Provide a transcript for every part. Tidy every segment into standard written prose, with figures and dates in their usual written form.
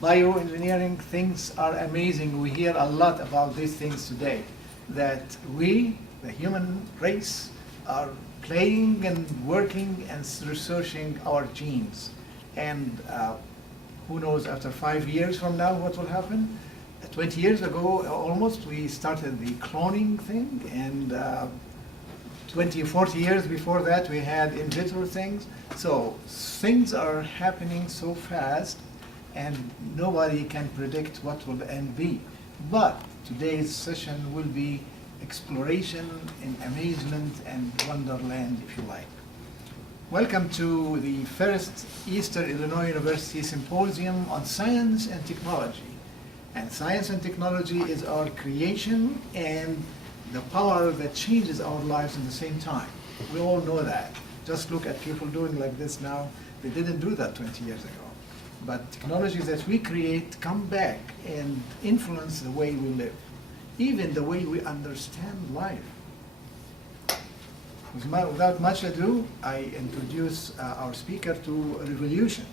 bioengineering, things are amazing. We hear a lot about these things today, that we, the human race, are playing and working and researching our genes. And who knows, after 5 years from now, what will happen? 20 years ago, almost, we started the cloning thing, and 20, 40 years before that, we had in vitro things. So things are happening so fast, and nobody can predict what will the end be. But today's session will be exploration in amazement and wonderland, if you like. Welcome to the first Eastern Illinois University Symposium on Science and Technology. And science and technology is our creation and the power that changes our lives at the same time. We all know that. Just look at people doing like this now. They didn't do that 20 years ago. But technologies that we create come back and influence the way we live, even the way we understand life. Without much ado, I introduce our speaker to revolution.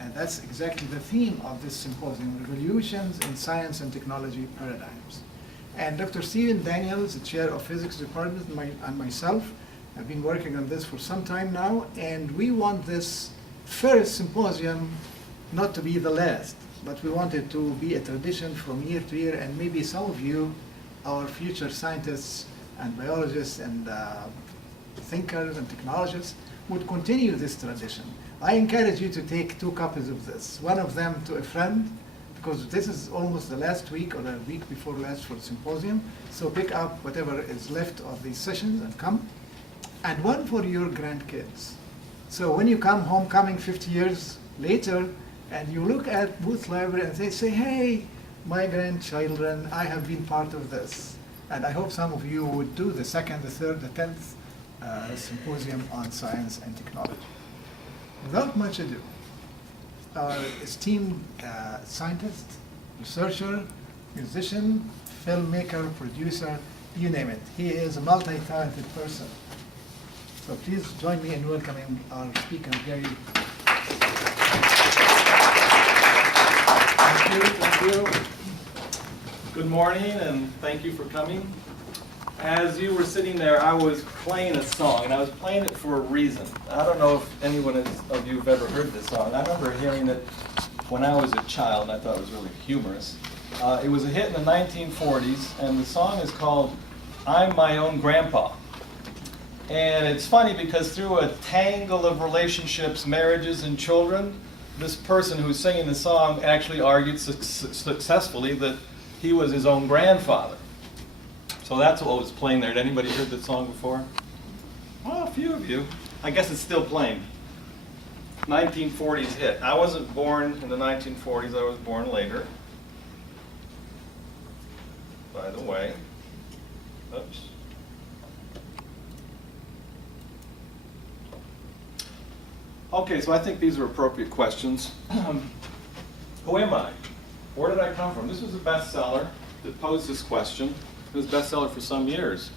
And that's exactly the theme of this symposium, revolutions in science and technology paradigms. And Dr. Stephen Daniels, the chair of physics department, and myself have been working on this for some time now, and we want this first symposium not to be the last, but we want it to be a tradition from year to year, and maybe some of you, our future scientists and biologists and thinkers and technologists, would continue this tradition. I encourage you to take 2 copies of this, one of them to a friend, because this is almost the last week or the week before last for the symposium, so pick up whatever is left of these sessions and come, and one for your grandkids. So when you come homecoming 50 years later, and you look at Booth Library and they say, hey, my grandchildren, I have been part of this. And I hope some of you would do the 2nd, the 3rd, the 10th symposium on science and technology. Without much ado, our esteemed scientist, researcher, musician, filmmaker, producer, you name it. He is a multi-talented person. So please join me in welcoming our speaker, Gary. Thank you. Good morning, and thank you for coming. As you were sitting there, I was playing a song, and I was playing it for a reason. I don't know if anyone of you have ever heard this song. I remember hearing it when I was a child, and I thought it was really humorous. It was a hit in the 1940s, and the song is called I'm My Own Grandpa. And it's funny because through a tangle of relationships, marriages, and children, this person who's singing the song actually argued successfully that he was his own grandfather. So that's what was playing there. Had anybody heard this song before? Well, a few of you. I guess it's still playing. 1940s hit. I wasn't born in the 1940s. I was born later. By the way. Oops. Okay, so I think these are appropriate questions. Who am I? Where did I come from? This was a bestseller that posed this question. It was a bestseller for some years.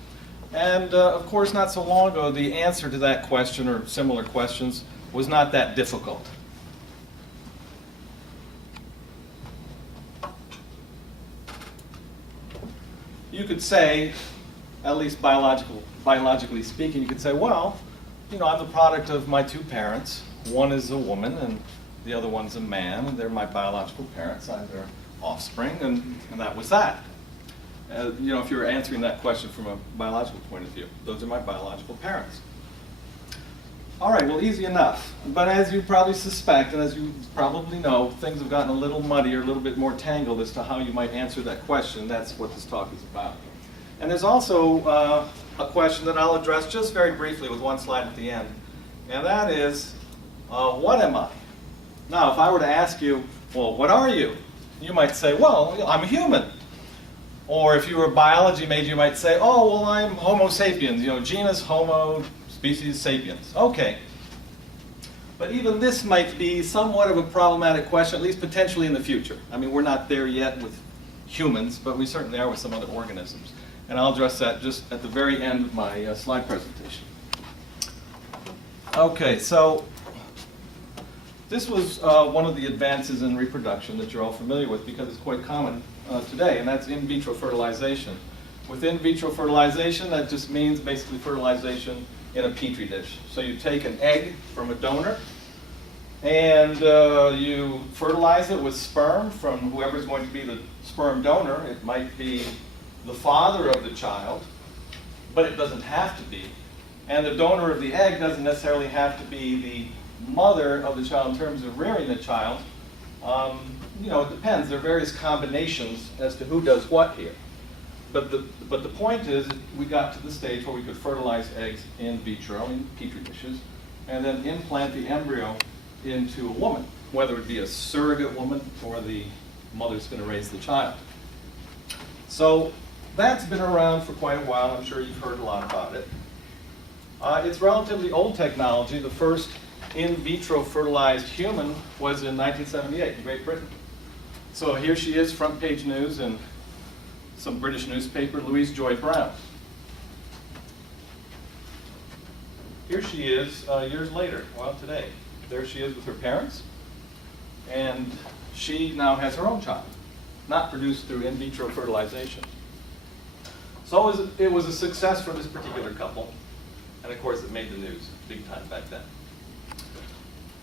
And of course, not so long ago, the answer to that question or similar questions was not that difficult. You could say, at least biologically speaking, you could say, well, you know, I'm the product of my 2 parents. One is a woman and the other one's a man, and they're my biological parents. I'm their offspring, and that was that. You know, if you're answering that question from a biological point of view, those are my biological parents. All right, well, easy enough. But as you probably suspect, and as you probably know, things have gotten a little muddier, a little bit more tangled as to how you might answer that question. That's what this talk is about. And there's also a question that I'll address just very briefly with one slide at the end. And that is, what am I? Now, if I were to ask you, well, what are you? You might say, well, I'm a human. Or if you were a biology major, you might say, oh, well, I'm Homo sapiens, you know, genus Homo, species sapiens. Okay. But even this might be somewhat of a problematic question, at least potentially in the future. I mean, we're not there yet with humans, but we certainly are with some other organisms. And I'll address that just at the very end of my slide presentation. Okay, so This was one of the advances in reproduction that you're all familiar with because it's quite common today, and that's in vitro fertilization. With in vitro fertilization, that just means basically fertilization in a petri dish. So you take an egg from a donor, and you fertilize it with sperm from whoever's going to be the sperm donor. It might be the father of the child, but it doesn't have to be. And the donor of the egg doesn't necessarily have to be the mother of the child in terms of rearing the child. You know, it depends. There are various combinations as to who does what here. But the point is, we got to the stage where we could fertilize eggs in vitro, in petri dishes, and then implant the embryo into a woman, whether it be a surrogate woman or the mother's going to raise the child. So that's been around for quite a while. I'm sure you've heard a lot about it. It's relatively old technology. The first in vitro fertilized human was in 1978 in Great Britain. So here she is, front page news in some British newspaper, Louise Joy Brown. Here she is years later, well, today. There she is with her parents, and she now has her own child, not produced through in vitro fertilization. So it was a success for this particular couple, and of course it made the news big time back then.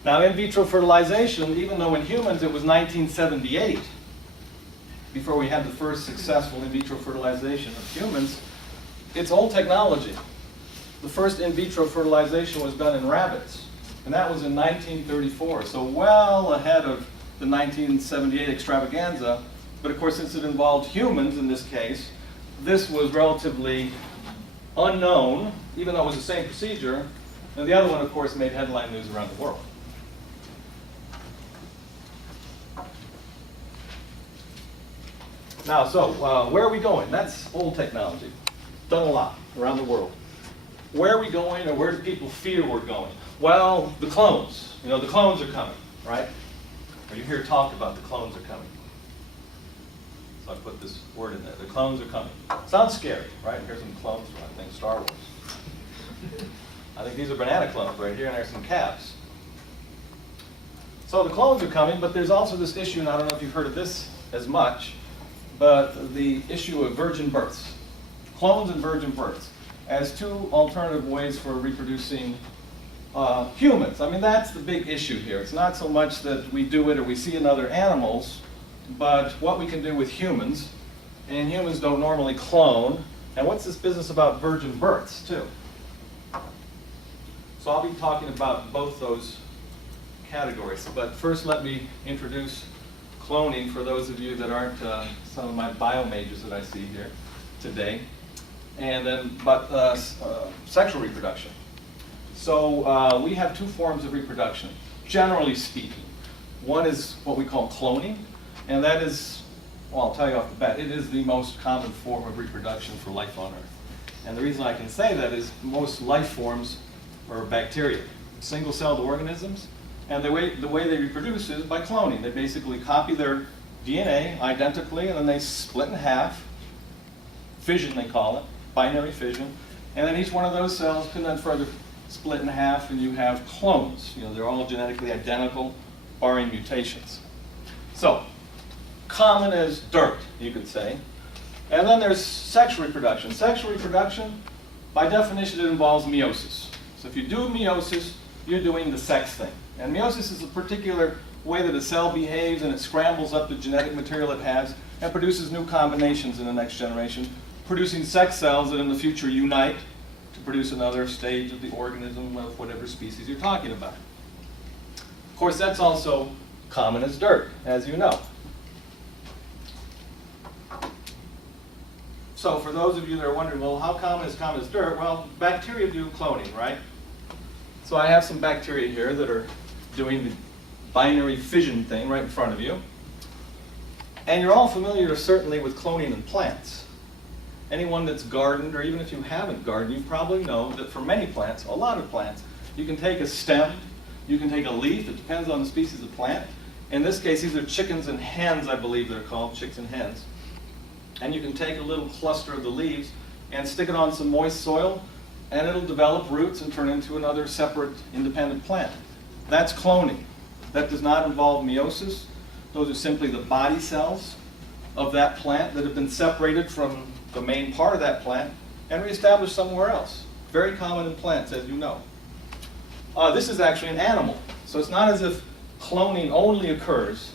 Now, in vitro fertilization, even though in humans it was 1978, before we had the first successful in vitro fertilization of humans, it's old technology. The first in vitro fertilization was done in rabbits, and that was in 1934, so well ahead of the 1978 extravaganza. But of course, since it involved humans in this case, this was relatively unknown, even though it was the same procedure. And the other one, of course, made headline news around the world. Now, so where are we going? That's old technology. Done a lot around the world. Where are we going, or where do people fear we're going? Well, the clones. You know, the clones are coming, right? Or you hear talk about the clones are coming. So I put this word in there. The clones are coming. Sounds scary, right? Here's some clones from, I think, Star Wars. I think these are banana clones right here, and there's some calves. So the clones are coming, but there's also this issue, and I don't know if you've heard of this as much, but the issue of virgin births. Clones and virgin births as two alternative ways for reproducing humans. I mean, that's the big issue here. It's not so much that we do it or we see in other animals, but what we can do with humans. And humans don't normally clone. And what's this business about virgin births, too? So I'll be talking about both those categories. But first, let me introduce cloning for those of you that aren't some of my bio majors that I see here today. And then, sexual reproduction. So we have two forms of reproduction, generally speaking. One is what we call cloning, and that is, well, I'll tell you off the bat, it is the most common form of reproduction for life on Earth. And the reason I can say that is most life forms are bacteria, single-celled organisms, and the way they reproduce is by cloning. They basically copy their DNA identically, and then they split in half, fission they call it, binary fission, and then each one of those cells can then further split in half, and you have clones. You know, they're all genetically identical, barring mutations. So, common as dirt, you could say. And then there's sexual reproduction. Sexual reproduction, by definition, it involves meiosis. So if you do meiosis, you're doing the sex thing. And meiosis is a particular way that a cell behaves, and it scrambles up the genetic material it has and produces new combinations in the next generation, producing sex cells that in the future unite to produce another stage of the organism of whatever species you're talking about. Of course, that's also common as dirt, as you know. So for those of you that are wondering, well, how common is dirt? Well, bacteria do cloning, right? So I have some bacteria here that are doing the binary fission thing right in front of you. And you're all familiar, certainly, with cloning in plants. Anyone that's gardened, or even if you haven't gardened, you probably know that for many plants, a lot of plants, you can take a stem, you can take a leaf, it depends on the species of plant. In this case, these are chickens and hens, I believe they're called, chicks and hens. And you can take a little cluster of the leaves and stick it on some moist soil, and it'll develop roots and turn into another separate independent plant. That's cloning. That does not involve meiosis. Those are simply the body cells of that plant that have been separated from the main part of that plant and reestablished somewhere else. Very common in plants, as you know. This is actually an animal. So it's not as if cloning only occurs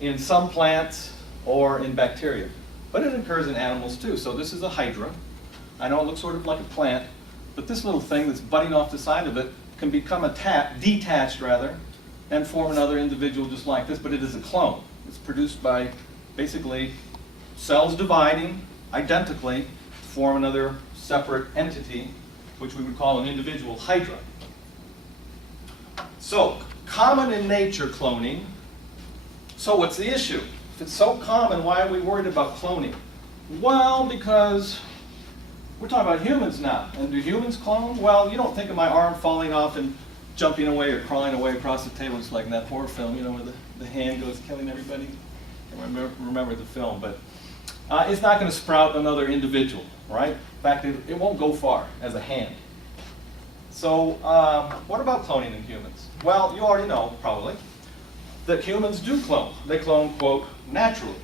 in some plants or in bacteria, but it occurs in animals too. So this is a hydra. I know it looks sort of like a plant, but this little thing that's budding off the side of it can become detached rather, and form another individual just like this, but it is a clone. It's produced by basically cells dividing identically to form another separate entity, which we would call an individual hydra. So, common in nature, cloning. So what's the issue? If it's so common, why are we worried about cloning? Well, because we're talking about humans now. And do humans clone? Well, you don't think of my arm falling off and jumping away or crawling away across the table, just like in that horror film, you know, where the hand goes killing everybody. I can't remember the film, but it's not going to sprout another individual, right? In fact, it won't go far as a hand. So what about cloning in humans? Well, you already know, probably, that humans do clone. They clone, quote, naturally.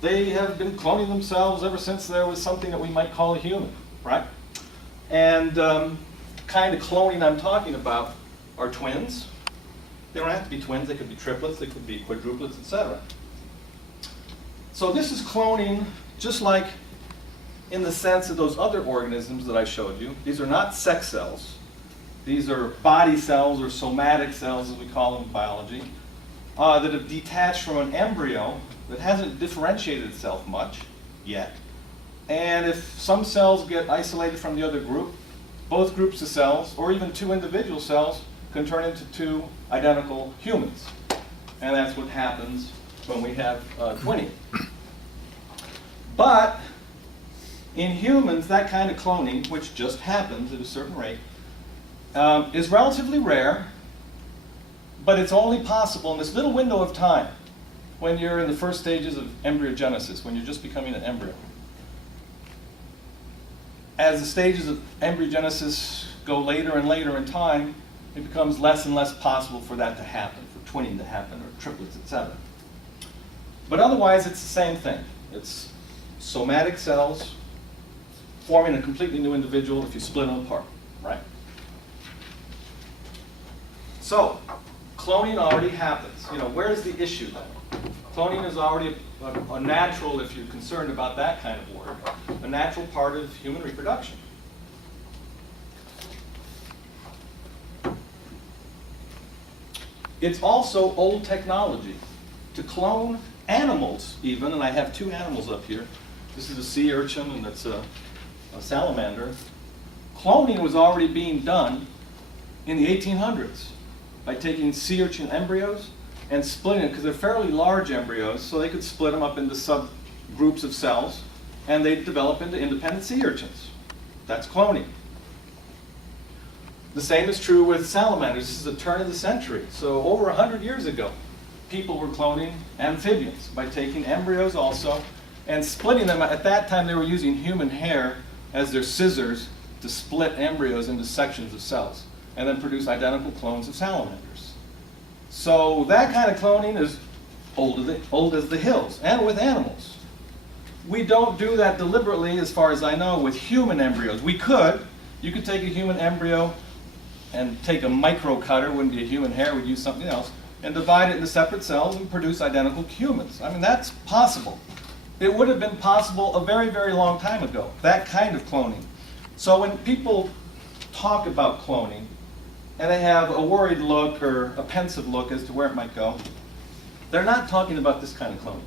They have been cloning themselves ever since there was something that we might call a human, right? And kind of cloning I'm talking about are twins. They don't have to be twins. They could be triplets. They could be quadruplets, etc. So this is cloning just like in the sense of those other organisms that I showed you. These are not sex cells. These are body cells or somatic cells, as we call them in biology, that have detached from an embryo that hasn't differentiated itself much yet. And if some cells get isolated from the other group, both groups of cells, or even two individual cells, can turn into two identical humans. And that's what happens when we have twinning. But in humans, that kind of cloning, which just happens at a certain rate, is relatively rare, but it's only possible in this little window of time when you're in the first stages of embryogenesis, when you're just becoming an embryo. As the stages of embryogenesis go later and later in time, it becomes less and less possible for that to happen, for twinning to happen, or triplets, etc. But otherwise, it's the same thing. It's somatic cells forming a completely new individual if you split them apart, right? So, cloning already happens. You know, where's the issue then? Cloning is already a natural, if you're concerned about that kind of work, a natural part of human reproduction. It's also old technology. To clone animals even, and I have two animals up here. This is a sea urchin and that's a salamander. Cloning was already being done in the 1800s by taking sea urchin embryos and splitting it, because they're fairly large embryos, so they could split them up into subgroups of cells, and they'd develop into independent sea urchins. That's cloning. The same is true with salamanders. This is the turn of the century. So over 100 years ago, people were cloning amphibians by taking embryos also and splitting them. At that time, they were using human hair as their scissors to split embryos into sections of cells and then produce identical clones of salamanders. So that kind of cloning is old as the hills, and with animals. We don't do that deliberately, as far as I know, with human embryos. We could. You could take a human embryo and take a micro cutter, wouldn't be a human hair, we'd use something else, and divide it into separate cells and produce identical humans. I mean, that's possible. It would have been possible a very, very long time ago, that kind of cloning. So when people talk about cloning, and they have a worried look or a pensive look as to where it might go, they're not talking about this kind of cloning.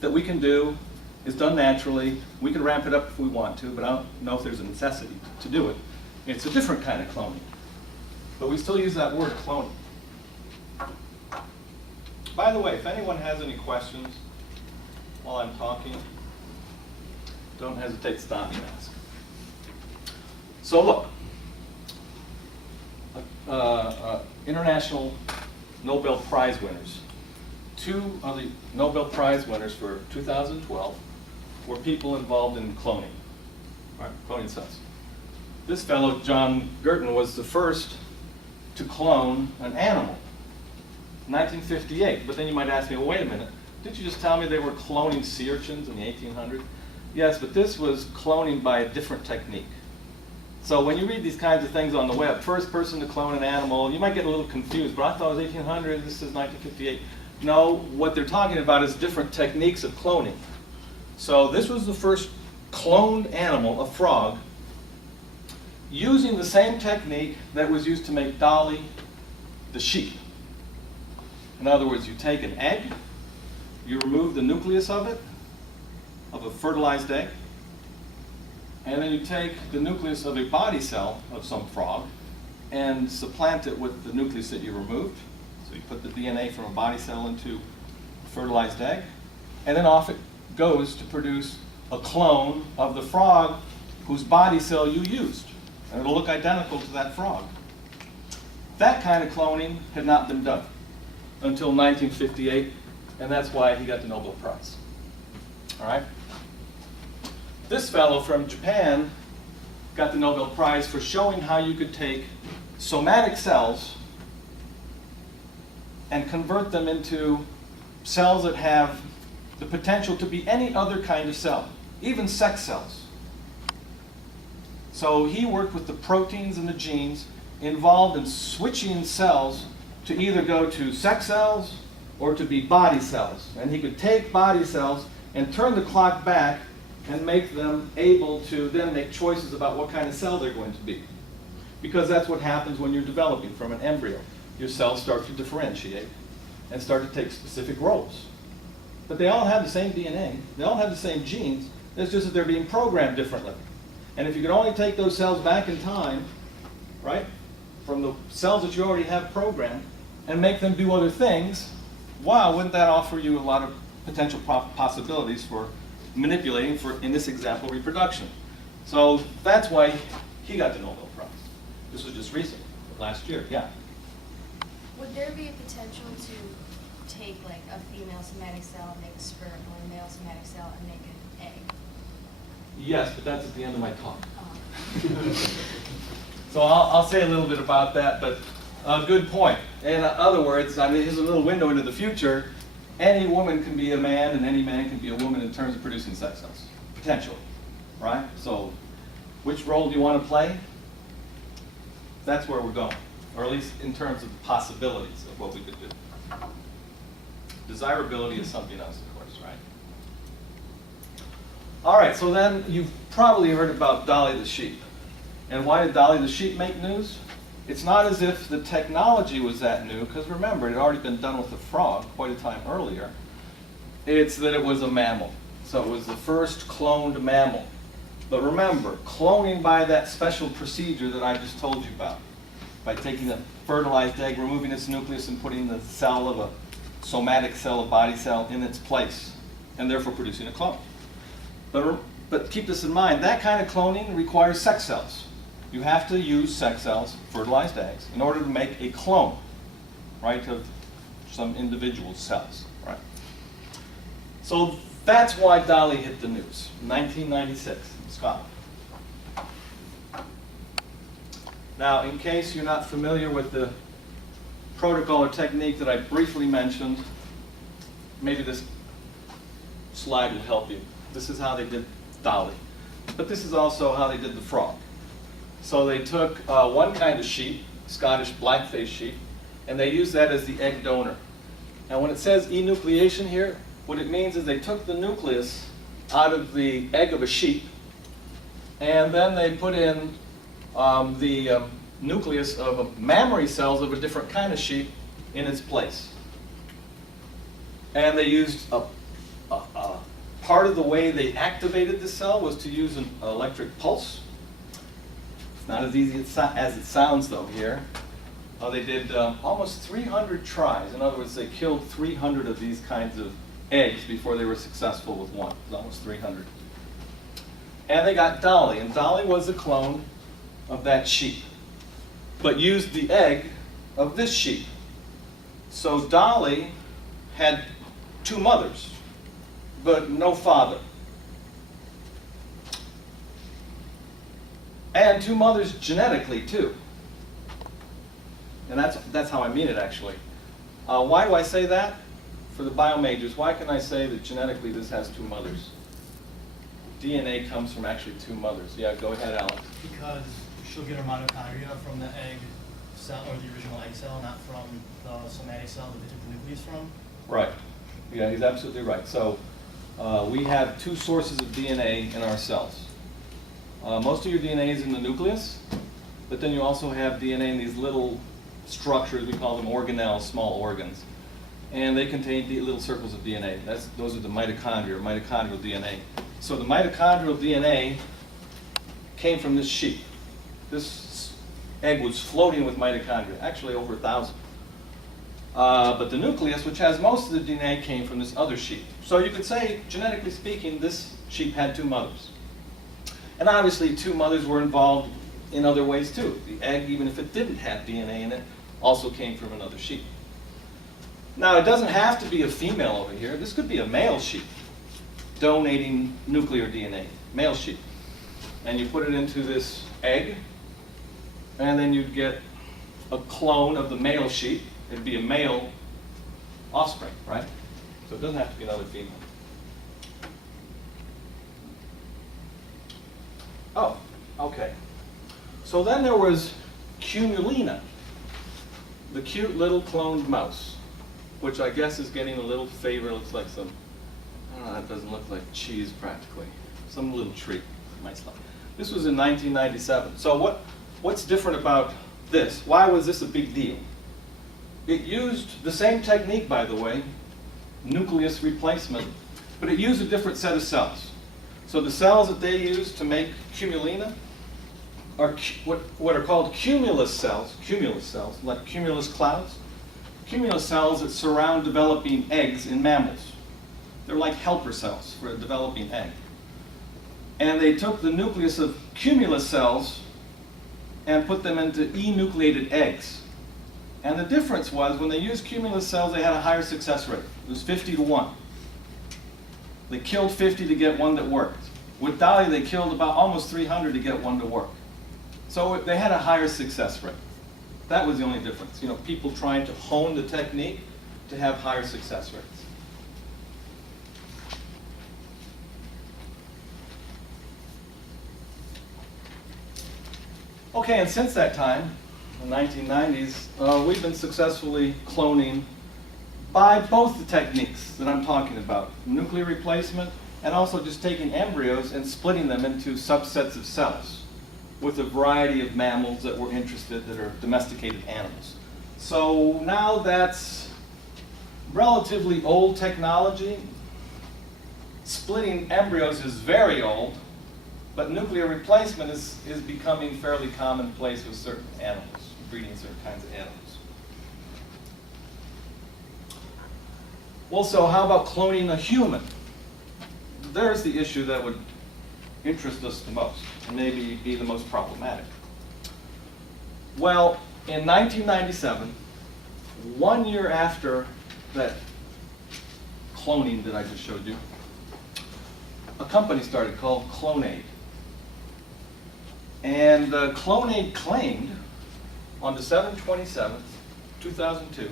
That we can do, is done naturally, we can ramp it up if we want to, but I don't know if there's a necessity to do it. It's a different kind of cloning. But we still use that word, cloning. By the way, if anyone has any questions while I'm talking, don't hesitate to stop me and ask. So look, international Nobel Prize winners. Two of the Nobel Prize winners for 2012 were people involved in cloning, right? Cloning cells. This fellow, John Gurton, was the first to clone an animal. 1958. But then you might ask me, well, wait a minute. Didn't you just tell me they were cloning sea urchins in the 1800s? Yes, but this was cloning by a different technique. So when you read these kinds of things on the web, first person to clone an animal, you might get a little confused, but I thought it was 1800, this is 1958. No, what they're talking about is different techniques of cloning. So this was the first cloned animal, a frog, using the same technique that was used to make Dolly the sheep. In other words, you take an egg, you remove the nucleus of it, of a fertilized egg, and then you take the nucleus of a body cell of some frog and supplant it with the nucleus that you removed. So you put the DNA from a body cell into a fertilized egg, and then off it goes to produce a clone of the frog whose body cell you used. And it'll look identical to that frog. That kind of cloning had not been done until 1958, and that's why he got the Nobel Prize. All right? This fellow from Japan got the Nobel Prize for showing how you could take somatic cells and convert them into cells that have the potential to be any other kind of cell, even sex cells. So he worked with the proteins and the genes involved in switching cells to either go to sex cells or to be body cells. And he could take body cells and turn the clock back and make them able to then make choices about what kind of cell they're going to be. Because that's what happens when you're developing from an embryo. Your cells start to differentiate and start to take specific roles. But they all have the same DNA, they all have the same genes, it's just that they're being programmed differently. And if you could only take those cells back in time, right, from the cells that you already have programmed, and make them do other things, wow, wouldn't that offer you a lot of potential possibilities for manipulating, for, in this example, reproduction. So that's why he got the Nobel Prize. This was just recent, last year, yeah. Would there be a potential to take like a female somatic cell and make a sperm, or a male somatic cell and make an egg? Yes, but that's at the end of my talk. Oh. So I'll say a little bit about that, but good point. In other words, I mean, here's a little window into the future. Any woman can be a man, and any man can be a woman in terms of producing sex cells, potentially, right? So which role do you want to play? That's where we're going, or at least in terms of the possibilities of what we could do. Desirability is something else, of course, right? All right, so then you've probably heard about Dolly the Sheep. And why did Dolly the Sheep make news? It's not as if the technology was that new, because remember, it had already been done with the frog quite a time earlier. It's that it was a mammal. So it was the first cloned mammal. But remember, cloning by that special procedure that I just told you about, by taking a fertilized egg, removing its nucleus, and putting the cell of a somatic cell, a body cell, in its place, and therefore producing a clone. But keep this in mind, that kind of cloning requires sex cells. You have to use sex cells, fertilized eggs, in order to make a clone, right, of some individual cells, right? So that's why Dolly hit the news, 1996 in Scotland. Now, in case you're not familiar with the protocol or technique that I briefly mentioned, maybe this slide will help you. This is how they did Dolly. But this is also how they did the frog. So they took one kind of sheep, Scottish black-faced sheep, and they used that as the egg donor. And when it says enucleation here, what it means is they took the nucleus out of the egg of a sheep, and then they put in the nucleus of mammary cells of a different kind of sheep in its place. And they used part of the way they activated the cell was to use an electric pulse. It's not as easy as it sounds, though, here. They did almost 300 tries. In other words, they killed 300 of these kinds of eggs before they were successful with one. It was almost 300. And they got Dolly, and Dolly was a clone of that sheep, but used the egg of this sheep. So Dolly had two mothers, but no father. And two mothers genetically, too. And that's how I mean it, actually. Why do I say that? For the biomajors, why can I say that genetically this has two mothers? DNA comes from actually two mothers. Yeah, go ahead, Alex. Because she'll get her mitochondria from the egg cell, or the original egg cell, not from the somatic cell that they took the nucleus from. Right. Yeah, he's absolutely right. So we have two sources of DNA in our cells. Most of your DNA is in the nucleus, but then you also have DNA in these little structures, we call them organelles, small organs. And they contain little circles of DNA. Those are the mitochondria, mitochondrial DNA. So the mitochondrial DNA came from this sheep. This egg was floating with mitochondria, actually over 1,000. But the nucleus, which has most of the DNA, came from this other sheep. So you could say, genetically speaking, this sheep had two mothers. And obviously, two mothers were involved in other ways too. The egg, even if it didn't have DNA in it, also came from another sheep. Now, it doesn't have to be a female over here. This could be a male sheep donating nuclear DNA, male sheep. And you put it into this egg, and then you'd get a clone of the male sheep. It'd be a male offspring, right? So it doesn't have to be another female. Oh, okay. So then there was Cumulina, the cute little cloned mouse, which I guess is getting a little favor. Looks like some, I don't know, that doesn't look like cheese practically. Some little treat. Mice like. This was in 1997. So what's different about this? Why was this a big deal? It used the same technique, by the way, nucleus replacement, but it used a different set of cells. So the cells that they used to make Cumulina are what are called cumulus cells, like cumulus clouds. Cumulus cells that surround developing eggs in mammals. They're like helper cells for a developing egg. And they took the nucleus of cumulus cells and put them into enucleated eggs. And the difference was, when they used cumulus cells, they had a higher success rate. It was 50 to 1. They killed 50 to get one that worked. With Dolly, they killed about almost 300 to get one to work. So they had a higher success rate. That was the only difference. You know, people trying to hone the technique to have higher success rates. Okay, and since that time, the 1990s, we've been successfully cloning by both the techniques that I'm talking about, nuclear replacement and also just taking embryos and splitting them into subsets of cells with a variety of mammals that we're interested, that are domesticated animals. So now that's relatively old technology. Splitting embryos is very old, but nuclear replacement is becoming fairly commonplace with certain animals, breeding certain kinds of animals. Well, so how about cloning a human? There's the issue that would interest us the most, and maybe be the most problematic. Well, in 1997, 1 year after that cloning that I just showed you, a company started called Aide. And Aide claimed on December 27th, 2002,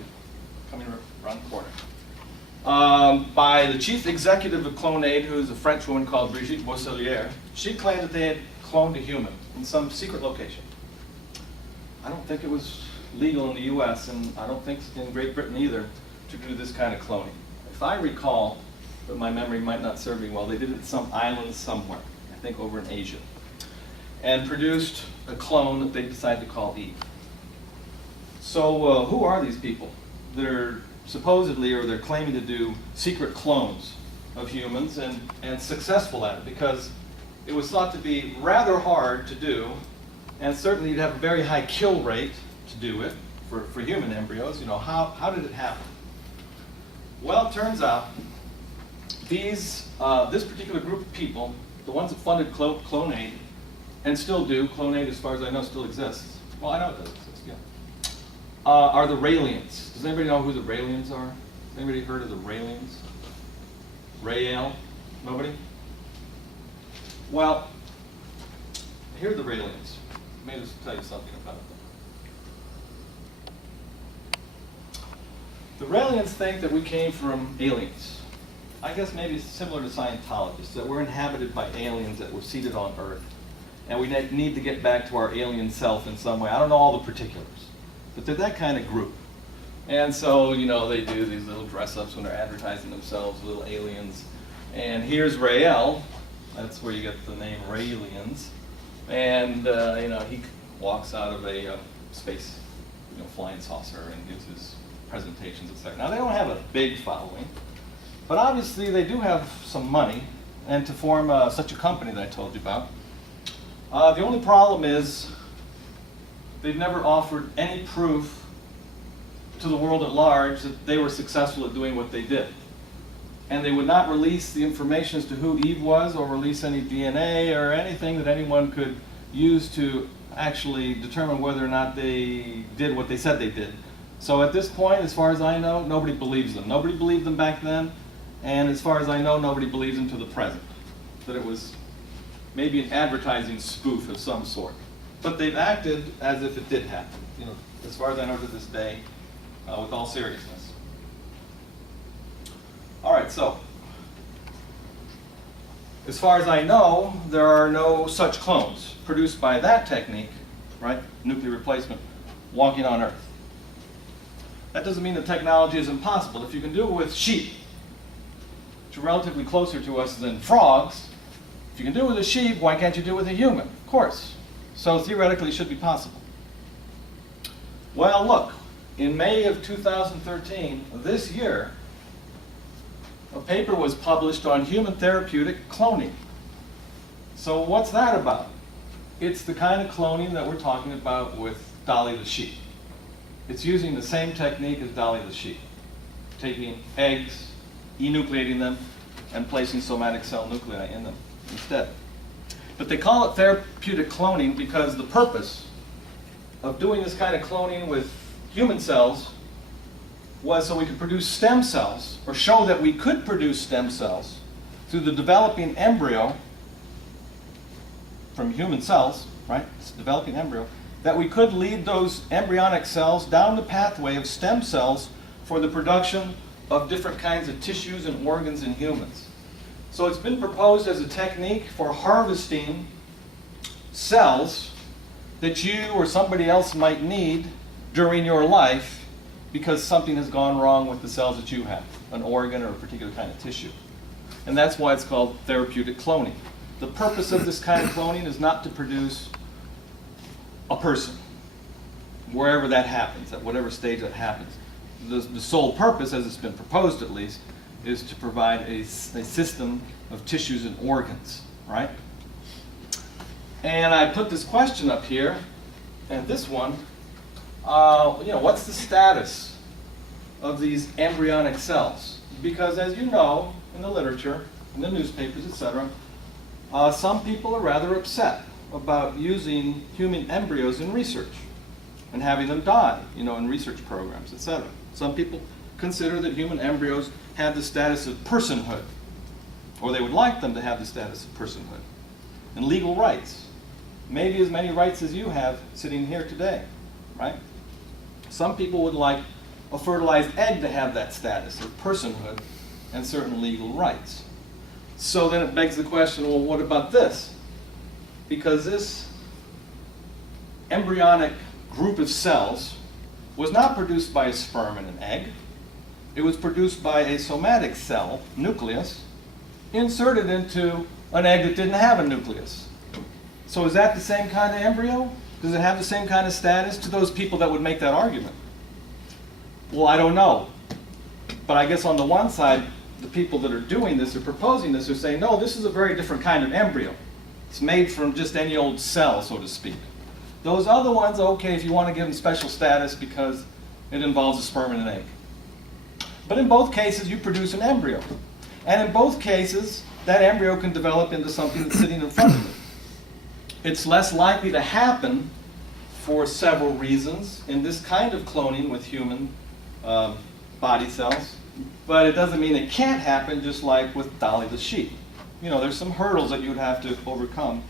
coming around the corner, by the chief executive of Aide, who is a French woman called Brigitte Boisselier. She claimed that they had cloned a human in some secret location. I don't think it was legal in the US, and I don't think in Great Britain either, to do this kind of cloning. If I recall, but my memory might not serve me well, they did it in some island somewhere, I think over in Asia, and produced a clone that they decided to call Eve. So who are these people? They're supposedly, or they're claiming to do secret clones of humans, and successful at it, because it was thought to be rather hard to do, and certainly you'd have a very high kill rate to do it for human embryos. You know, how did it happen? Well, it turns out this particular group of people, the ones that funded Aide, and still do, Aide, as far as I know, still exists. Well, I know it does exist, yeah. Are the Raelians. Does anybody know who the Raelians are? Has anybody heard of the Raelians? Rael? Nobody? Well, here are the Raelians. Let me just tell you something about them. The Raelians think that we came from aliens. I guess maybe similar to Scientologists, that we're inhabited by aliens that were seated on Earth. And we need to get back to our alien self in some way. I don't know all the particulars, but they're that kind of group. And so, you know, they do these little dress-ups when they're advertising themselves, little aliens. And here's Rael. That's where you get the name Raelians. And, you know, he walks out of a space, you know, flying saucer and gives his presentations, etc. Now, they don't have a big following, but obviously they do have some money, and to form such a company that I told you about. The only problem is they've never offered any proof to the world at large that they were successful at doing what they did. And they would not release the information as to who Eve was, or release any DNA or anything that anyone could use to actually determine whether or not they did what they said they did. So at this point, as far as I know, nobody believes them. Nobody believed them back then, and as far as I know, nobody believes them to the present. That it was maybe an advertising spoof of some sort. But they've acted as if it did happen, you know, as far as I know to this day, with all seriousness. All right, so as far as I know, there are no such clones produced by that technique, right, nuclear replacement, walking on Earth. That doesn't mean the technology is impossible. If you can do it with sheep, which are relatively closer to us than frogs, if you can do it with a sheep, why can't you do it with a human? Of course. So theoretically, it should be possible. Well, look, in May of 2013, this year, a paper was published on human therapeutic cloning. So what's that about? It's the kind of cloning that we're talking about with Dolly the Sheep. It's using the same technique as Dolly the Sheep, taking eggs, enucleating them, and placing somatic cell nuclei in them instead. But they call it therapeutic cloning because the purpose of doing this kind of cloning with human cells was so we could produce stem cells, or show that we could produce stem cells through the developing embryo from human cells, right? It's a developing embryo, that we could lead those embryonic cells down the pathway of stem cells for the production of different kinds of tissues and organs in humans. So it's been proposed as a technique for harvesting cells that you or somebody else might need during your life because something has gone wrong with the cells that you have, an organ or a particular kind of tissue. And that's why it's called therapeutic cloning. The purpose of this kind of cloning is not to produce a person, wherever that happens, at whatever stage that happens. The sole purpose, as it's been proposed at least, is to provide a system of tissues and organs, right? And I put this question up here, and this one, you know, what's the status of these embryonic cells? Because as you know, in the literature, in the newspapers, etc., some people are rather upset about using human embryos in research and having them die, you know, in research programs, etc. Some people consider that human embryos have the status of personhood, or they would like them to have the status of personhood, and legal rights. Maybe as many rights as you have sitting here today, right? Some people would like a fertilized egg to have that status of personhood and certain legal rights. So then it begs the question, well, what about this? Because this embryonic group of cells was not produced by a sperm and an egg. It was produced by a somatic cell, nucleus, inserted into an egg that didn't have a nucleus. So is that the same kind of embryo? Does it have the same kind of status to those people that would make that argument? Well, I don't know. But I guess on the one side, the people that are doing this or proposing this are saying, no, this is a very different kind of embryo. It's made from just any old cell, so to speak. Those other ones, okay, if you want to give them special status because it involves a sperm and an egg. But in both cases, you produce an embryo. And in both cases, that embryo can develop into something that's sitting in front of it. It's less likely to happen for several reasons in this kind of cloning with human body cells. But it doesn't mean it can't happen, just like with Dolly the Sheep. You know, there's some hurdles that you would have to overcome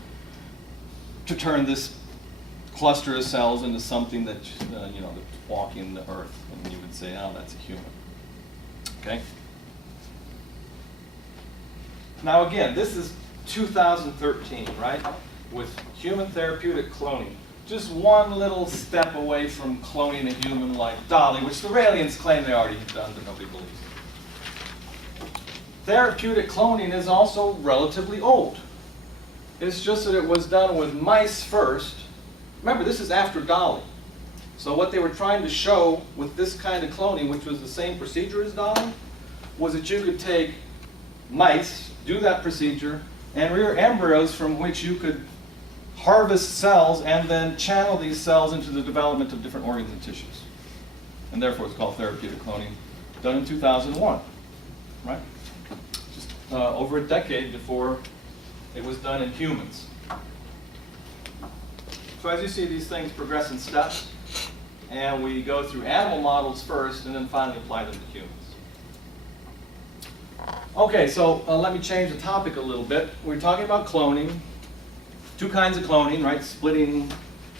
to turn this cluster of cells into something that, you know, that's walking the earth. And you would say, oh, that's a human. Okay? Now again, this is 2013, right? With human therapeutic cloning. Just one little step away from cloning a human like Dolly, which the Raelians claim they already have done, but nobody believes it. Therapeutic cloning is also relatively old. It's just that it was done with mice first. Remember, this is after Dolly. So what they were trying to show with this kind of cloning, which was the same procedure as Dolly, was that you could take mice, do that procedure, and rear embryos from which you could harvest cells and then channel these cells into the development of different organs and tissues. And therefore it's called therapeutic cloning, done in 2001, right? Just over a decade before it was done in humans. So as you see, these things progress in steps, and we go through animal models first and then finally apply them to humans. Okay, so let me change the topic a little bit. We're talking about cloning. Two kinds of cloning, right? Splitting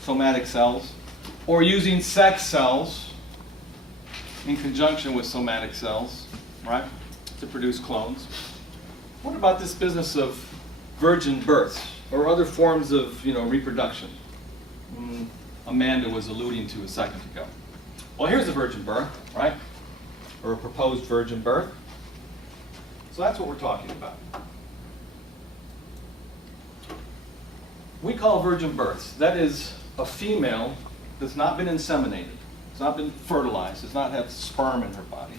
somatic cells, or using sex cells in conjunction with somatic cells, right, to produce clones. What about this business of virgin births or other forms of, reproduction? Amanda was alluding to a second ago. Well, here's a virgin birth, right? Or a proposed virgin birth. So that's what we're talking about. We call virgin births. That is a female that's not been inseminated, it's not been fertilized, does not have sperm in her body.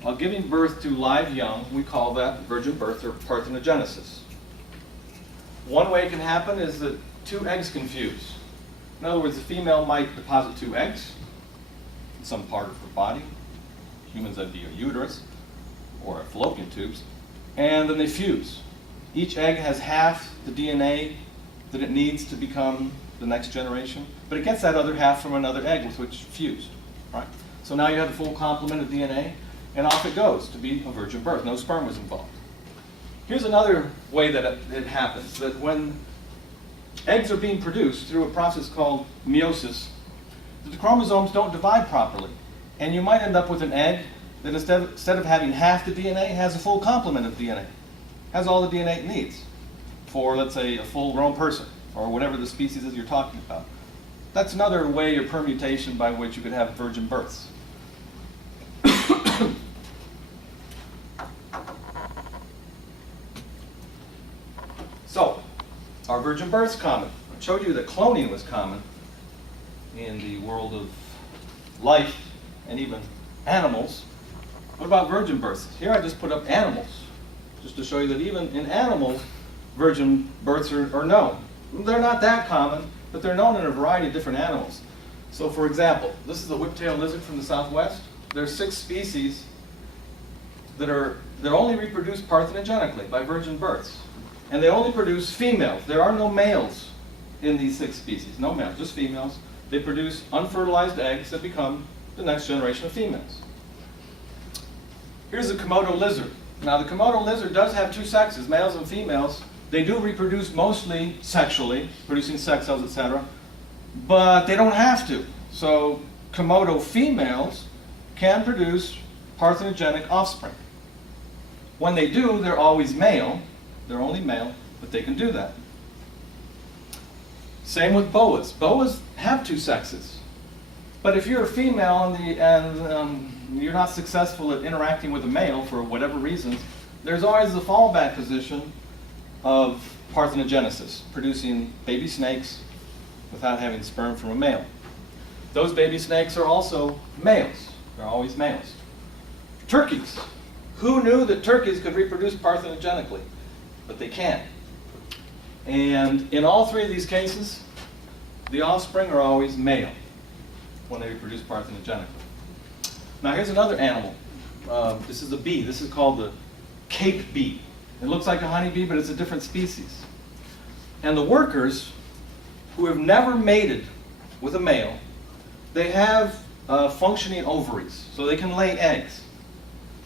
While giving birth to live young, we call that virgin birth or parthenogenesis. One way it can happen is that two eggs can fuse. In other words, the female might deposit two eggs in some part of her body. Humans, that'd be a uterus or fallopian tubes, and then they fuse. Each egg has half the DNA that it needs to become the next generation, but it gets that other half from another egg with which it fused, right? So now you have the full complement of DNA, and off it goes to be a virgin birth. No sperm was involved. Here's another way that it happens, that when eggs are being produced through a process called meiosis, the chromosomes don't divide properly, and you might end up with an egg that instead of having half the DNA, has a full complement of DNA, has all the DNA it needs for, let's say, a full-grown person, or whatever the species is you're talking about. That's another way or permutation by which you could have virgin births. So, are virgin births common? I showed you that cloning was common in the world of life and even animals. What about virgin births? Here I just put up animals, just to show you that even in animals, virgin births are known. They're not that common, but they're known in a variety of different animals. So for example, this is a whip-tailed lizard from the southwest. There are 6 species that only reproduce parthenogenically by virgin births. And they only produce females. There are no males in these 6 species, no males, just females. They produce unfertilized eggs that become the next generation of females. Here's a Komodo lizard. Now the Komodo lizard does have 2 sexes, males and females. They do reproduce mostly sexually, producing sex cells, etc. But they don't have to. So Komodo females can produce parthenogenic offspring. When they do, they're always male. They're only male, but they can do that. Same with boas. Boas have 2 sexes. But if you're a female and you're not successful at interacting with a male for whatever reasons, there's always the fallback position of parthenogenesis, producing baby snakes without having sperm from a male. Those baby snakes are also males. They're always males. Turkeys. Who knew that turkeys could reproduce parthenogenically? But they can. And in all 3 of these cases, the offspring are always male when they reproduce parthenogenically. Now here's another animal. This is a bee. This is called the Cape bee. It looks like a honeybee, but it's a different species. And the workers who have never mated with a male, they have functioning ovaries, so they can lay eggs.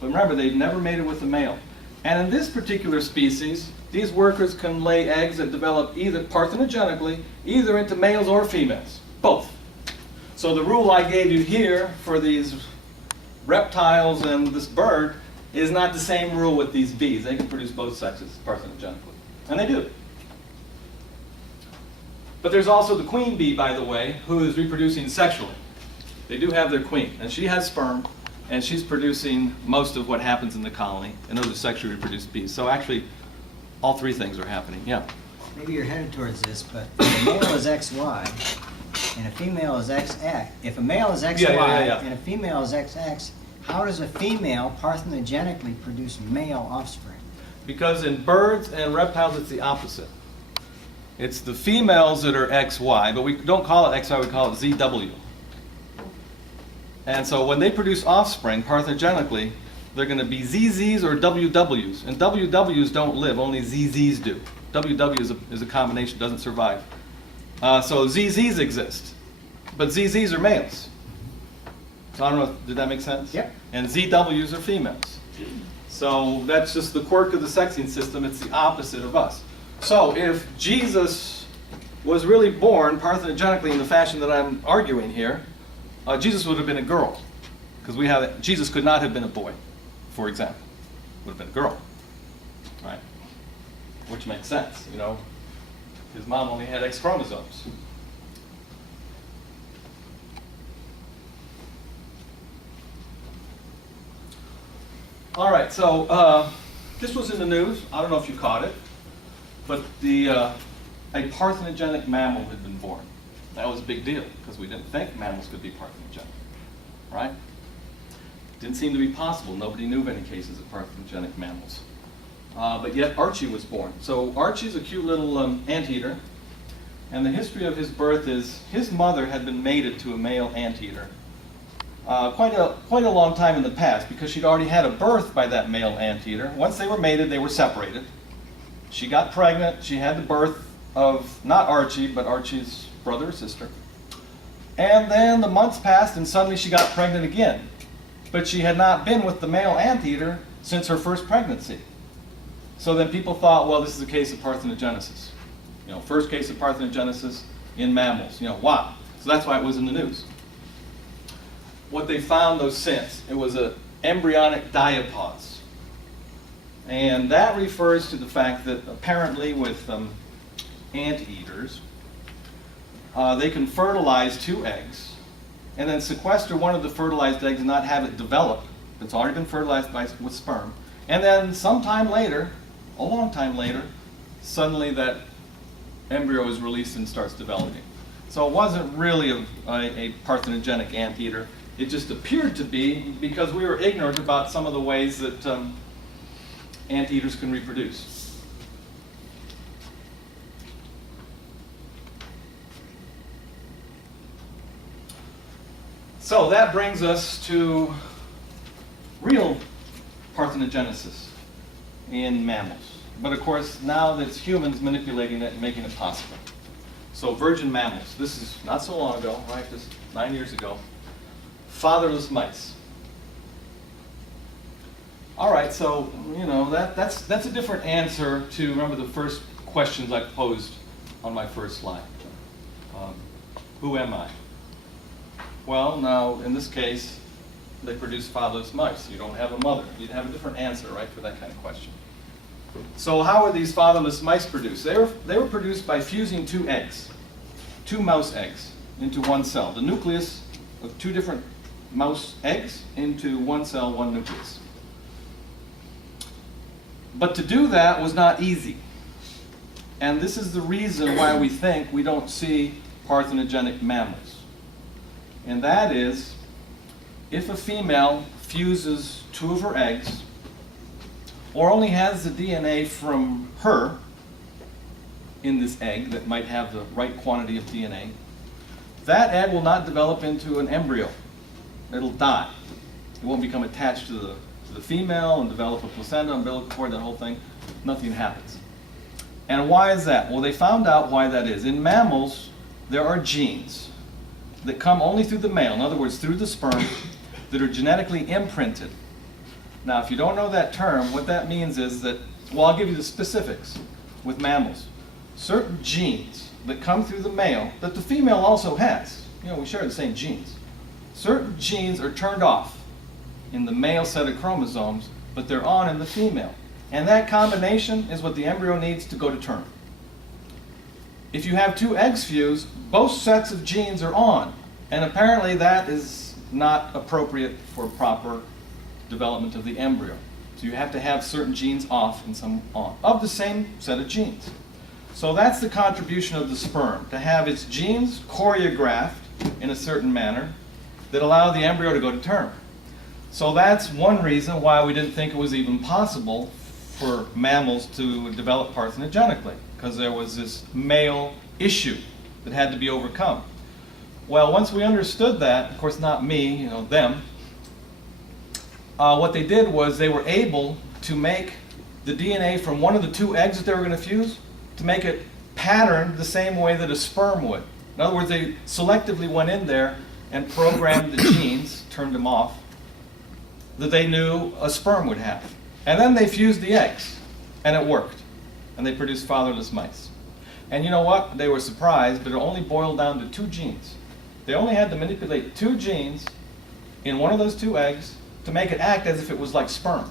But remember, they've never mated with a male. And in this particular species, these workers can lay eggs that develop either parthenogenically, either into males or females, both. So the rule I gave you here for these reptiles and this bird is not the same rule with these bees. They can produce both sexes parthenogenically. And they do. But there's also the queen bee, by the way, who is reproducing sexually. They do have their queen, and she has sperm, and she's producing most of what happens in the colony, and those are sexually reproduced bees. So actually, all three things are happening, yeah. Maybe you're headed towards this, but if a male is XY and a female is XX, if a male is XY Yeah. and a female is XX, how does a female parthenogenically produce male offspring? Because in birds and reptiles, it's the opposite. It's the females that are XY, but we don't call it XY, we call it ZW. And so when they produce offspring parthenogenically, they're going to be ZZs or WWs. And WWs don't live, only ZZs do. WW is a combination, doesn't survive. So ZZs exist, but ZZs are males. So I don't know, did that make sense? Yep. And ZWs are females. So that's just the quirk of the sexing system. It's the opposite of us. So if Jesus was really born parthenogenically in the fashion that I'm arguing here, Jesus would have been a girl. Because Jesus could not have been a boy, for example. Would have been a girl, right? Which makes sense, you know. His mom only had X chromosomes. All right, so this was in the news. I don't know if you caught it, but a parthenogenic mammal had been born. That was a big deal because we didn't think mammals could be parthenogenic, right? Didn't seem to be possible. Nobody knew of any cases of parthenogenic mammals. But yet Archie was born. So Archie's a cute little anteater, and the history of his birth is his mother had been mated to a male anteater quite a long time in the past because she'd already had a birth by that male anteater. Once they were mated, they were separated. She got pregnant. She had the birth of not Archie, but Archie's brother or sister. And then the months passed, and suddenly she got pregnant again. But she had not been with the male anteater since her first pregnancy. So then people thought, well, this is a case of parthenogenesis. You know, first case of parthenogenesis in mammals. You know, wow. So that's why it was in the news. What they found, though, since, it was an embryonic diapause. And that refers to the fact that apparently with anteaters, they can fertilize 2 eggs and then sequester one of the fertilized eggs and not have it develop. It's already been fertilized with sperm. And then sometime later, a long time later, suddenly that embryo is released and starts developing. So it wasn't really a parthenogenic anteater. It just appeared to be because we were ignorant about some of the ways that anteaters can reproduce. So that brings us to real parthenogenesis in mammals. But of course, now that's humans manipulating it and making it possible. So virgin mammals, this is not so long ago, right, just 9 years ago. Fatherless mice. All right, so, you know, that's a different answer to, remember the first questions I posed on my first slide. Who am I? Well, now, in this case, they produce fatherless mice. You don't have a mother. You'd have a different answer, right, for that kind of question. So how are these fatherless mice produced? They were produced by fusing 2 eggs, 2 mouse eggs, into one cell. The nucleus of 2 different mouse eggs into 1 cell, 1 nucleus. But to do that was not easy. And this is the reason why we think we don't see parthenogenic mammals. And that is, if a female fuses 2 of her eggs, or only has the DNA from her in this egg that might have the right quantity of DNA, that egg will not develop into an embryo. It'll die. It won't become attached to the female and develop a placenta, umbilical cord, that whole thing. Nothing happens. And why is that? Well, they found out why that is. In mammals, there are genes that come only through the male, in other words, through the sperm, that are genetically imprinted. Now, if you don't know that term, what that means is that, well, I'll give you the specifics with mammals. Certain genes that come through the male that the female also has, you know, we share the same genes. Certain genes are turned off in the male set of chromosomes, but they're on in the female. And that combination is what the embryo needs to go to term. If you have two eggs fused, both sets of genes are on. And apparently that is not appropriate for proper development of the embryo. So you have to have certain genes off and some on, of the same set of genes. So that's the contribution of the sperm, to have its genes choreographed in a certain manner that allow the embryo to go to term. So that's one reason why we didn't think it was even possible for mammals to develop parthenogenically, because there was this male issue that had to be overcome. Well, once we understood that, of course not me, them, what they did was they were able to make the DNA from one of the two eggs that they were going to fuse, to make it patterned the same way that a sperm would. In other words, they selectively went in there and programmed the genes, turned them off, that they knew a sperm would have. And then they fused the eggs, and it worked. And they produced fatherless mice. And you know what? They were surprised, but it only boiled down to two genes. They only had to manipulate two genes in one of those two eggs to make it act as if it was like sperm.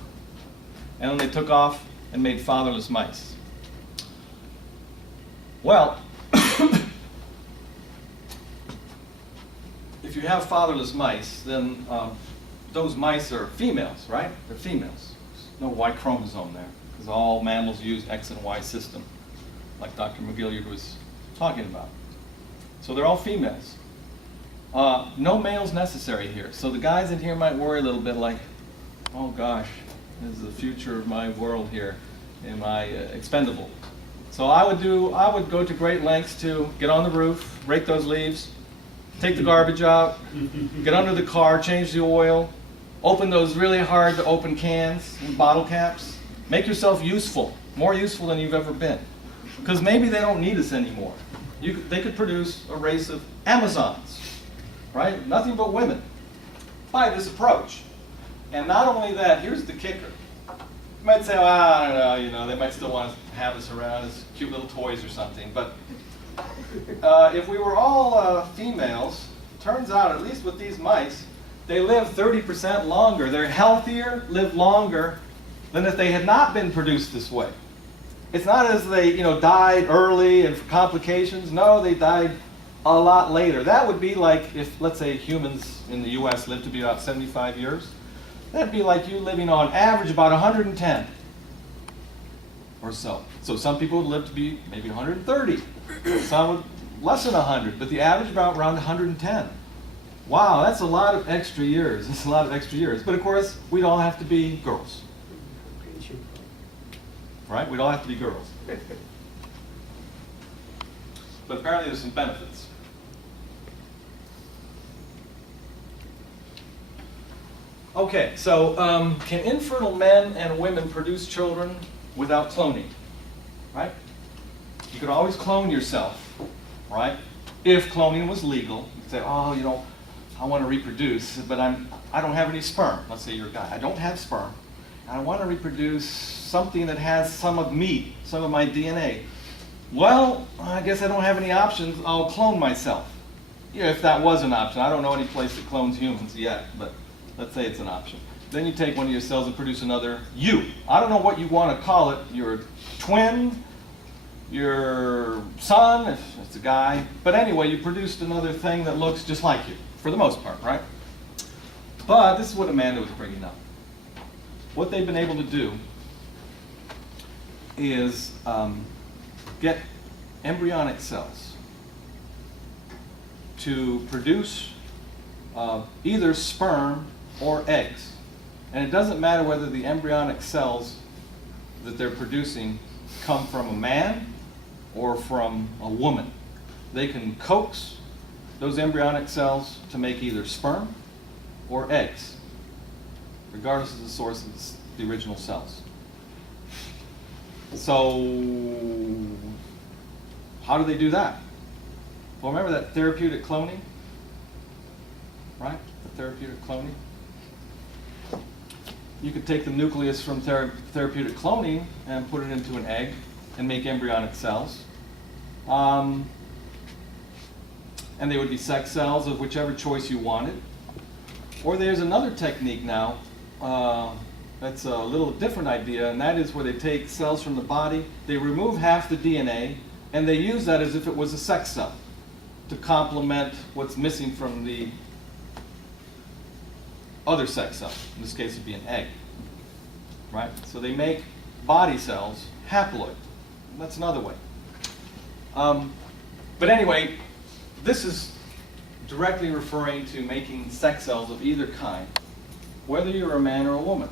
And then they took off and made fatherless mice. Well, if you have fatherless mice, then those mice are females, right? They're females. There's no Y chromosome there, because all mammals use X and Y system, like Dr. McGilliard was talking about. So they're all females. No males necessary here. So the guys in here might worry a little bit like, oh gosh, this is the future of my world here. Am I expendable? So I would go to great lengths to get on the roof, rake those leaves, take the garbage out, get under the car, change the oil, open those really hard to open cans and bottle caps. Make yourself useful, more useful than you've ever been. Because maybe they don't need us anymore. They could produce a race of Amazons, right? Nothing but women by this approach. And not only that, here's the kicker. You might say, well, I don't know, they might still want to have us around as cute little toys or something. But if we were all females, turns out, at least with these mice, they live 30% longer. They're healthier, live longer than if they had not been produced this way. It's not as they died early and for complications. No, they died a lot later. That would be like if, let's say, humans in the US lived to be about 75 years. That'd be like you living on average about 110 or so. So some people would live to be maybe 130. Some would less than 100, but the average about around 110. Wow, that's a lot of extra years. That's a lot of extra years. But of course, we'd all have to be girls. Right? We'd all have to be girls. But apparently there's some benefits. Okay, so can infertile men and women produce children without cloning? Right? You could always clone yourself, right? If cloning was legal, you could say, oh, I want to reproduce, but I don't have any sperm. Let's say you're a guy. I don't have sperm, and I want to reproduce something that has some of me, some of my DNA. Well, I guess I don't have any options. I'll clone myself. If that was an option. I don't know any place that clones humans yet, but let's say it's an option. Then you take one of your cells and produce another you. I don't know what you want to call it. Your twin, your son, if it's a guy. But anyway, you produced another thing that looks just like you, for the most part, right? But this is what Amanda was bringing up. What they've been able to do is get embryonic cells to produce either sperm or eggs. And it doesn't matter whether the embryonic cells that they're producing come from a man or from a woman. They can coax those embryonic cells to make either sperm or eggs, regardless of the source of the original cells. So, how do they do that? Well, remember that therapeutic cloning? Right? The therapeutic cloning? You could take the nucleus from therapeutic cloning and put it into an egg and make embryonic cells. And they would be sex cells of whichever choice you wanted. Or there's another technique now that's a little different idea, and that is where they take cells from the body, they remove half the DNA, and they use that as if it was a sex cell to complement what's missing from the other sex cell. In this case, it would be an egg, right? So they make body cells haploid. That's another way. But anyway, this is directly referring to making sex cells of either kind, whether you're a man or a woman.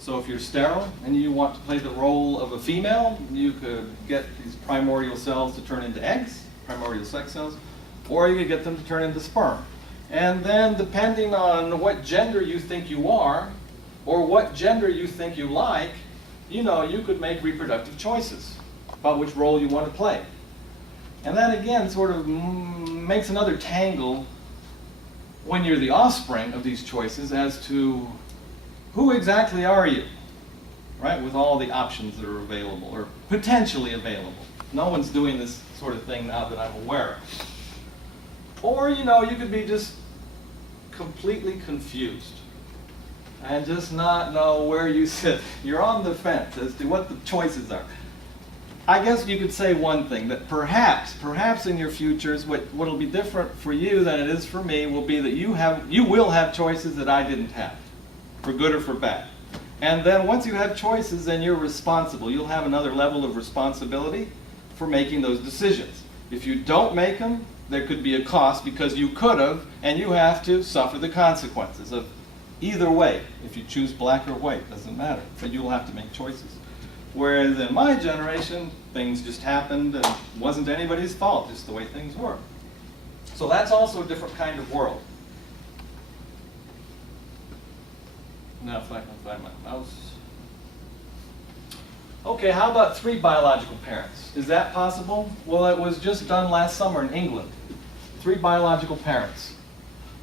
So if you're sterile and you want to play the role of a female, you could get these primordial cells to turn into eggs, primordial sex cells, or you could get them to turn into sperm. And then depending on what gender you think you are, or what gender you think you like, you know, you could make reproductive choices about which role you want to play. And that again sort of makes another tangle when you're the offspring of these choices as to who exactly are you, right, with all the options that are available or potentially available. No one's doing this sort of thing now that I'm aware of. Or, you know, you could be just completely confused and just not know where you sit. You're on the fence as to what the choices are. I guess you could say one thing, that perhaps in your futures, what'll be different for you than it is for me will be that you will have choices that I didn't have, for good or for bad. And then once you have choices, then you're responsible. You'll have another level of responsibility for making those decisions. If you don't make them, there could be a cost because you could have, and you have to suffer the consequences of either way. If you choose black or white, doesn't matter, but you'll have to make choices. Whereas in my generation, things just happened and it wasn't anybody's fault, just the way things were. So that's also a different kind of world. Now if I can find my mouse. Okay, how about 3 biological parents? Is that possible? Well, it was just done last summer in England. 3 biological parents.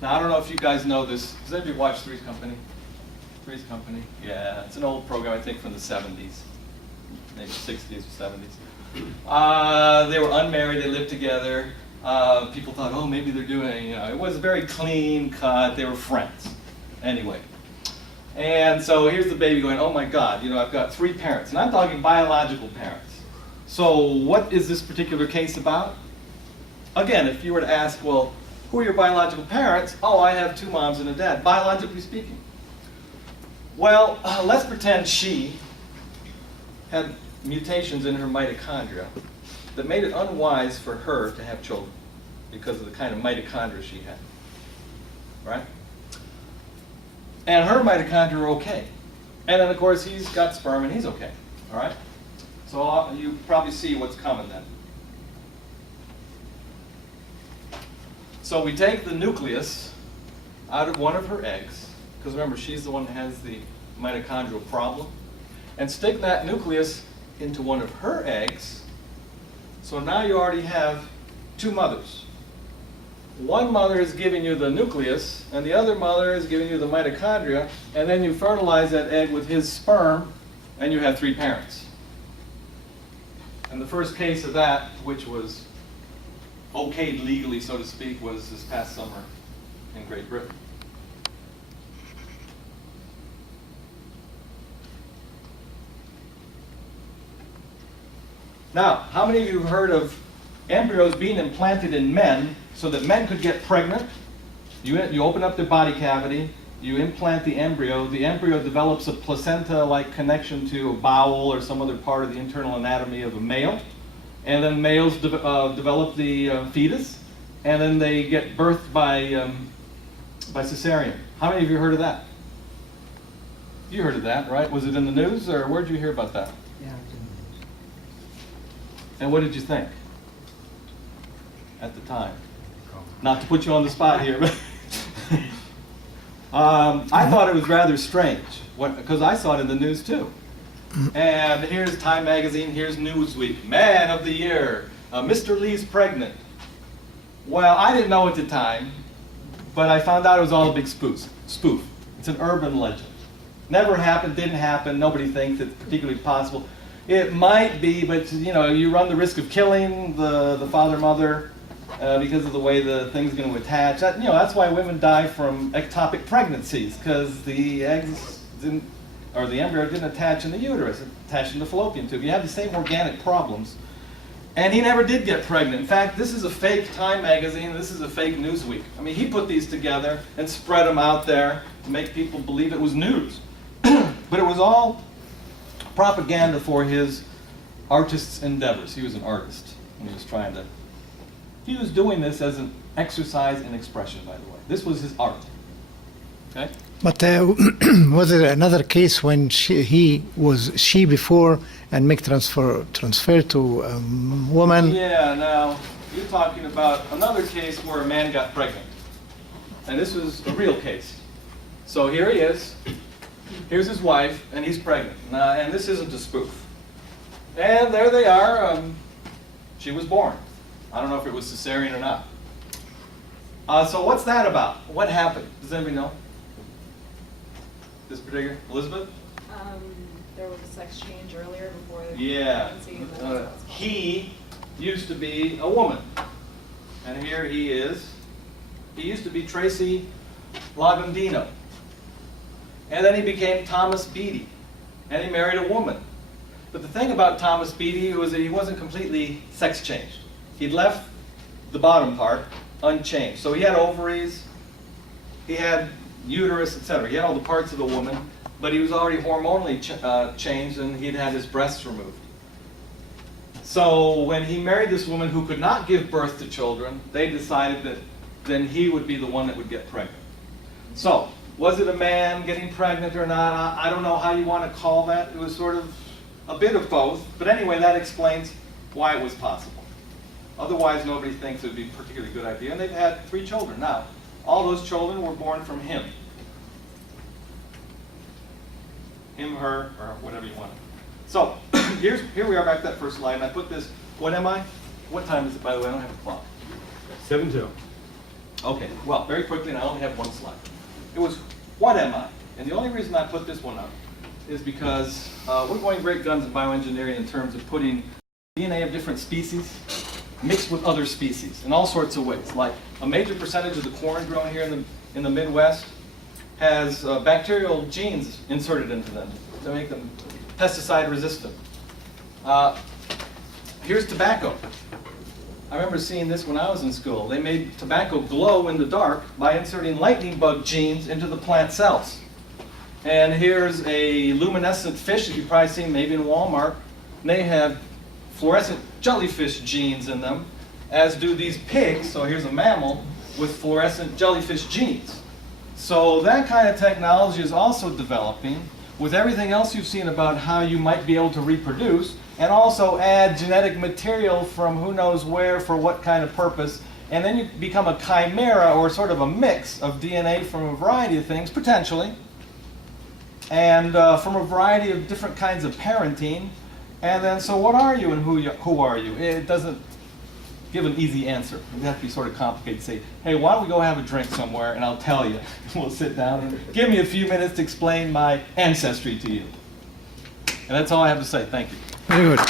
Now, I don't know if you guys know this. Does anybody watch Three's Company? Three's Company? Yeah, it's an old program, I think, from the 70s. Maybe 60s or 70s. They were unmarried, they lived together. People thought, oh, maybe they're doing, you know, it was very clean cut, they were friends. Anyway. And so here's the baby going, oh my God, you know, I've got 3 parents. And I'm talking biological parents. So what is this particular case about? Again, if you were to ask, well, who are your biological parents? Oh, I have 2 moms and a dad, biologically speaking. Well, let's pretend she had mutations in her mitochondria that made it unwise for her to have children because of the kind of mitochondria she had, right? And her mitochondria are okay. And then, of course, he's got sperm and he's okay, all right? So you probably see what's coming then. So we take the nucleus out of one of her eggs, because remember, she's the one that has the mitochondrial problem, and stick that nucleus into one of her eggs. So now you already have 2 mothers. One mother is giving you the nucleus, and the other mother is giving you the mitochondria, and then you fertilize that egg with his sperm, and you have 3 parents. And the first case of that, which was okayed legally, so to speak, was this past summer in Great Britain. Now, how many of you have heard of embryos being implanted in men so that men could get pregnant? You open up their body cavity, you implant the embryo develops a placenta-like connection to a bowel or some other part of the internal anatomy of a male, and then males develop the fetus, and then they get birthed by cesarean. How many of you heard of that? You heard of that, right? Was it in the news, or where did you hear about that? Yeah, it's in the news. And what did you think at the time? Not to put you on the spot here, but I thought it was rather strange, because I saw it in the news too. And here's Time Magazine, here's Newsweek, Man of the Year, Mr. Lee's pregnant. Well, I didn't know at the time, but I found out it was all a big spoof. It's an urban legend. Never happened, didn't happen, nobody thinks it's particularly possible. It might be, but you know, you run the risk of killing the father, mother, because of the way the thing's going to attach. That's why women die from ectopic pregnancies, because the eggs didn't, or the embryo didn't attach in the uterus, it attached in the fallopian tube. You have the same organic problems. And he never did get pregnant. In fact, this is a fake Time magazine, this is a fake Newsweek. I mean, he put these together and spread them out there to make people believe it was news. But it was all propaganda for his artist's endeavors. He was an artist, and he was doing this as an exercise in expression, by the way. This was his art. Okay? But was there another case when he was she before and make transfer to a woman? Yeah, now, you're talking about another case where a man got pregnant. And this was a real case. So here he is. Here's his wife, and he's pregnant. And this isn't a spoof. And there they are. She was born. I don't know if it was cesarean or not. So what's that about? What happened? Does anybody know? This particular, Elizabeth? There was a sex change earlier before the Yeah. pregnancy. And that's what it's called. He used to be a woman. And here he is. He used to be Tracy Lagundino. And then he became Thomas Beatie. And he married a woman. But the thing about Thomas Beatie was that he wasn't completely sex changed. He'd left the bottom part unchanged. So he had ovaries, he had uterus, etc. He had all the parts of the woman, but he was already hormonally changed, and he'd had his breasts removed. So when he married this woman who could not give birth to children, they decided that then he would be the one that would get pregnant. So, was it a man getting pregnant or not? I don't know how you want to call that. It was sort of a bit of both. But anyway, that explains why it was possible. Otherwise, nobody thinks it would be a particularly good idea. And they've had 3 children. Now, all those children were born from him. Him, her, or whatever you want. So, here we are back to that first slide. And I put this, what am I? What time is it, by the way? I don't have a clock. 7-2. Okay, well, very quickly, and I only have one slide. It was, what am I? And the only reason I put this one up is because we're going great guns in bioengineering in terms of putting DNA of different species mixed with other species in all sorts of ways. Like a major percentage of the corn grown here in the Midwest has bacterial genes inserted into them to make them pesticide resistant. Here's tobacco. I remember seeing this when I was in school. They made tobacco glow in the dark by inserting lightning bug genes into the plant cells. And here's a luminescent fish that you've probably seen maybe in Walmart. And they have fluorescent jellyfish genes in them, as do these pigs. So here's a mammal with fluorescent jellyfish genes. So that kind of technology is also developing with everything else you've seen about how you might be able to reproduce and also add genetic material from who knows where for what kind of purpose. And then you become a chimera, or sort of a mix of DNA from a variety of things, potentially, and from a variety of different kinds of parenting. And then, so what are you and who are you? It doesn't give an easy answer. It has to be sort of complicated. Say, hey, why don't we go have a drink somewhere and I'll tell you. We'll sit down and give me a few minutes to explain my ancestry to you. And that's all I have to say. Thank you. Very good.